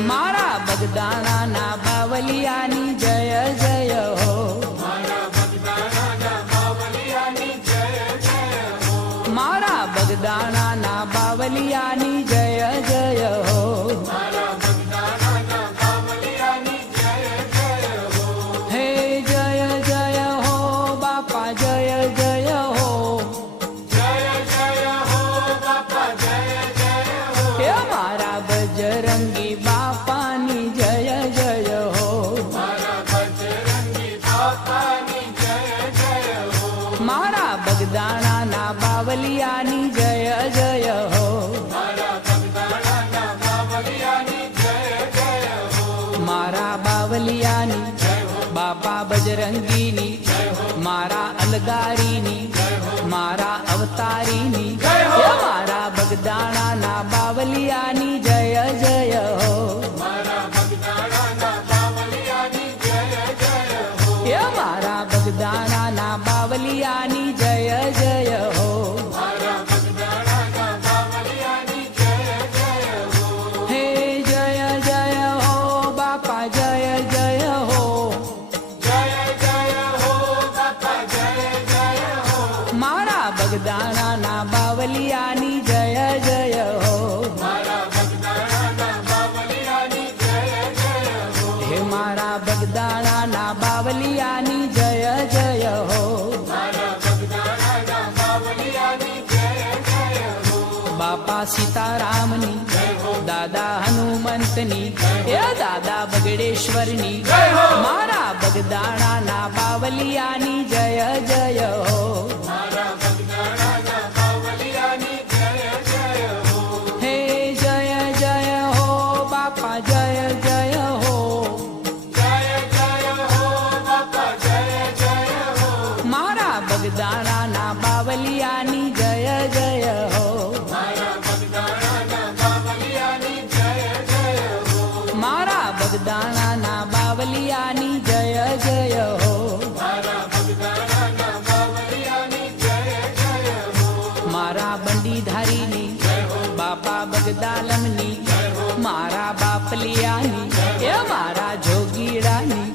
મારા બગદાણાના બાવલિયાની જય જય હો. મારા બગદાણાના બાવલિયાની જય જય હો. હે જય જય હો બાપા જય જય હો. હે મારા બજરંગી બાપાની જય જય હો. મારા બગદાણાના બાવલિયાની જય જય હો. મારા બાવલિયાની બાપા બજરંગીની મારા અલગારીની મારા અવતારીની મારા બગદાણાના બાવલિયાની જય જય હો. હે મારા બગદાણાના બાવલિયાની જય જય હો. હે જય જય હો બાપા જય જય હો. મારા બગદાણાના બાવલિયાની જય જય હો. હે મારા બગદાણાના બાવલિયાની જય જય હો. બાપા સીતારામની દાદા હનુમંતની હે દાદા બગડેશ્વરની મારા બગદાણાના બાવલિયાની જય જય હો. હે જય જય હો બાપા જય જય હો. મારા બગદાણાના બાવલિયાની જય જય હો. મારા બગદાણાના બાવલિયાની જય જય હો. મારા બંડીધારીની બાપા બગદાલમની મારા બાપલિયાની એ મારા જોગીડાની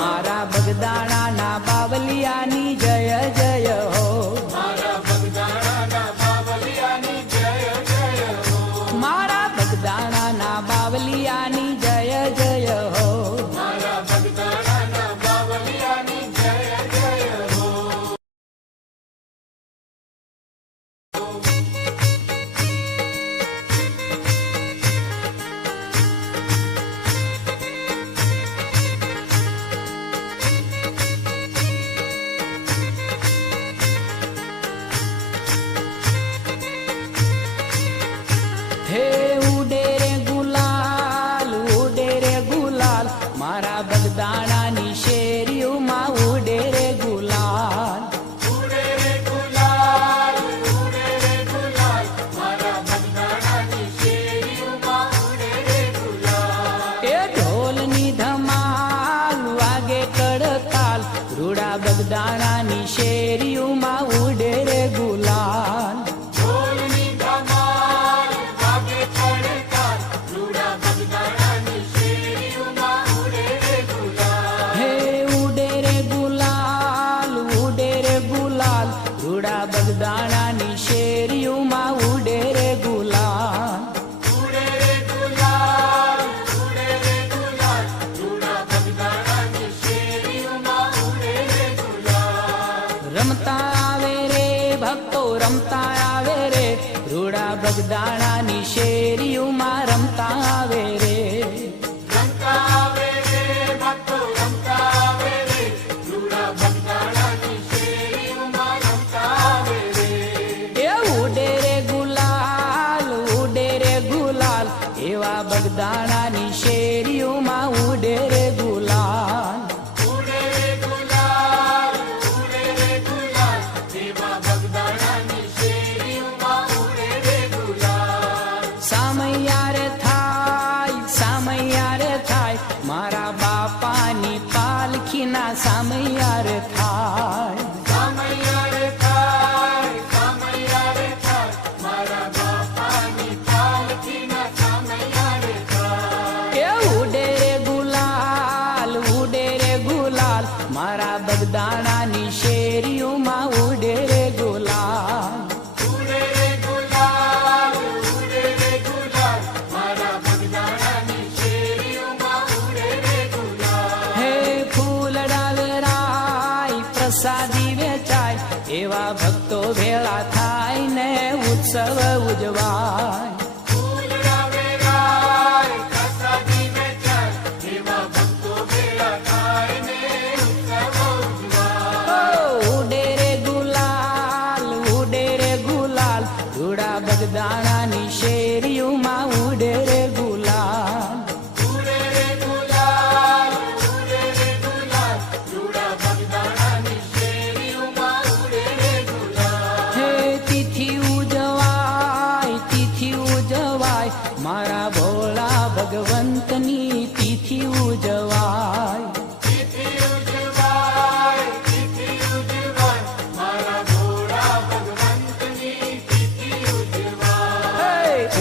મારા બગદાણાના બાવલિયાની જય જય હો. મારા બગદાણાના બાવલિયાની જય જય હો. હે ઉડે રે ગુલાલ ઉડે રે ગુલાલ મારા બગદાણાની શેરીઓમાં ઉડે રે ગુલાલ. એ ઢોલની ધમાલ વાગે કડતાલ રૂડા બગદાણાની શેરીઓમાં ઉડે રે ગુલાલ. હે ઉડે રે ગુલાલ ઉડે રે ગુલાલ રૂડા બગદાણાની શેરીઓમાં ઉડે રે ગુલાલ. રમતા આવે રે ભક્તો રમતા આવે રે રૂડા બગદાણાની શેરીઓમાં રમતા આવે રે. એ ઉડે રે ગુલાલ ઉડે રે ગુલાલ એવા બગદાણાની શેરીઓમાં ઉડે રે ગુલાલ. સામૈયા રે થાય મારા બાપાની પાલખીના સામૈયા રે થાય. ઉજવાય. ઉડે રે ગુલાલ, ઉડે રે ગુલાલ, ધૂળા બગદાણાની શેરીઓમાં ઉડે રે ગુલાલ. હે તિથિ ઉજવાય, તિથિ ઉજવાય, મારા ભોળા ભગવંતની તિથિ ઉજવાય.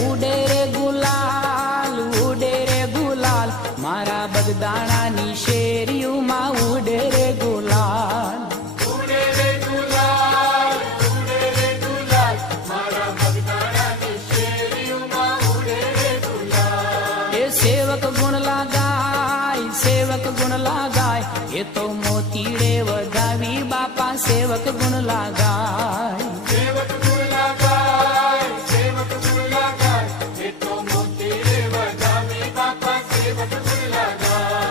ઉડે રે ગુલાલ, ઉડે રે ગુલાલ, મારા બગદાણાની શેરીઓમાં ઉડે રે ગુલાલ. એ સેવક ગુણ લાગાય, સેવક ગુણ લાગાય, એ તો મોતીડે વધાવી બાપા સેવક ગુણ લાગાય.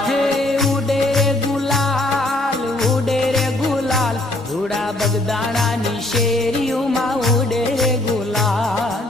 હે ઉડે રે ગુલાલ, ઉડે રે ગુલાલ, ધૂળા બગદાણાની શેરીઓમાં ઉડે રે ગુલાલ.